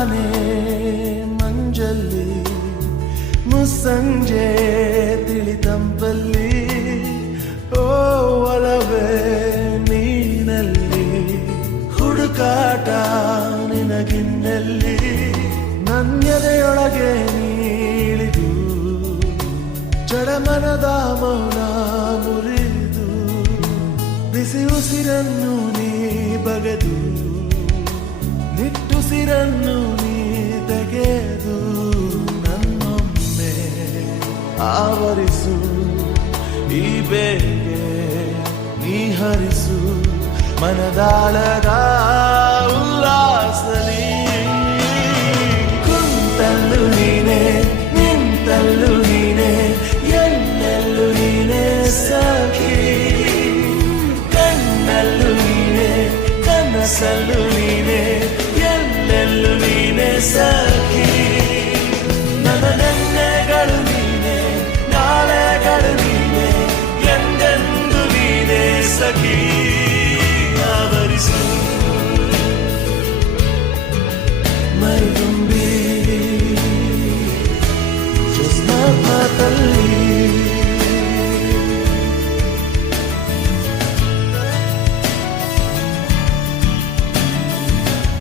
ತಾನೇ ಮಂಜಲ್ಲಿ ಮುಸ್ಸಂಜೆ ತಿಳಿತಂಪಲ್ಲಿ ಓ ಒಲವೇ ನೀನಲ್ಲಿ ಹುಡುಕಾಟ ನಿನಗಿನ್ನಲ್ಲಿ ನನ್ಯದೆಯೊಳಗೆ ನೀಳಿದು ಜಡಮನದ ಮೌನ ಮುರಿದು ಬಿಸಿ ಉಸಿರನ್ನು ನೀ ಬಗೆದು ನಿಟ್ಟುಸಿರನ್ನು ನೀ ತೆಗೆದು ನನ್ನೊಮ್ಮೆ ಆವರಿಸು ಈ ಬೇಗೆ ನೀ ಹರಿಸು ಮನದಾಳದ ಉಲ್ಲಾಸಲಿ ಕುಂತಲ್ಲು ನೀನೆ ನಿಂತಲ್ಲು ನೀನೆ ಎಲ್ಲೆಲ್ಲೂ ನೀನೆ ಸಖಿ ಕಣ್ಣಲ್ಲೂ ನೀನೆ ಕನಸಲ್ಲೂ ನೀನೆ ಎಲ್ಲೆಲ್ಲೂ ನೀನೆ ಸಖಿ ನನ್ನ ನೆನ್ನೆಗಳು ನೀನೆ ನಾಳೆಗಳು ನೀನೆ ಎಂದೆಂದು ನೀನೆ ಸಖಿ